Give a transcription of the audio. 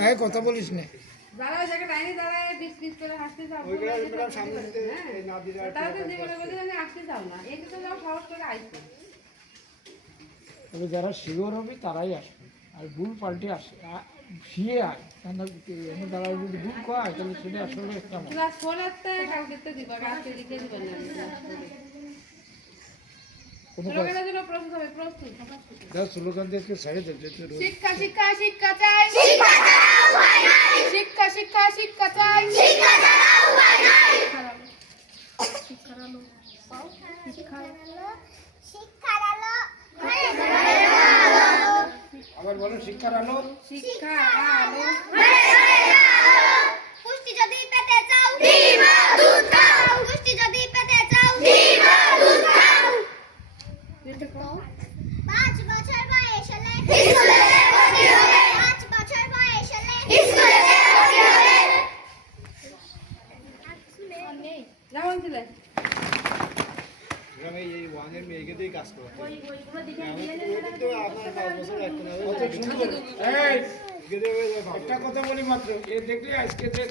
হ্যাঁ কথা বলিস না দাঁড়ায় জায়গা লাইনে দাঁড়ায় বিশ পিস করে হাসতে চাও তারা তো জীবনে বলছে আমি আসতে চাও না এই তো যাও সাহস করে আইসো তবে যারা শিওর হবে তারাই আসবে আর ভুল পাল্টে আসে ফিরে আয় কেন তারা যদি ভুল কয় তাহলে সেটা আসলে একটা ক্লাস 4 আসতে কালকে তো দিবা আজকে লিখে দিবেন না স্লোগানের জন্য প্রস্তুত হবে প্রস্তুত স্লোগান দিয়ে ছেড়ে দেবে শিক্ষা শিক্ষা শিক্ষা চাই শিক্ষা ছাড়া উপায় নাই শিক্ষা শিক্ষা শিক্ষা চাই শিক্ষা ছাড়া উপায় নাই শিক্ষার আলো শিক্ষার আলো আবার বলো শিক্ষার আলো শিক্ষার আলো পুষ্টি যদি পেতে চাও ডিম আর দুধ খাও পুষ্টি যদি পেতে চাও ডিম আর দুধ খাও 5 বছর বয়স হলে স্কুলে ভর্তি হবে 5 বছর বয়স হলে স্কুলে ভর্তি হবে যেমন ছিলে গ্রামে এই ওয়ানের মেয়েকে দিয়ে কাজ করে আপনার 5 বছর একটা একটা কথা বলি মাত্র এ দেখলে আজকে যে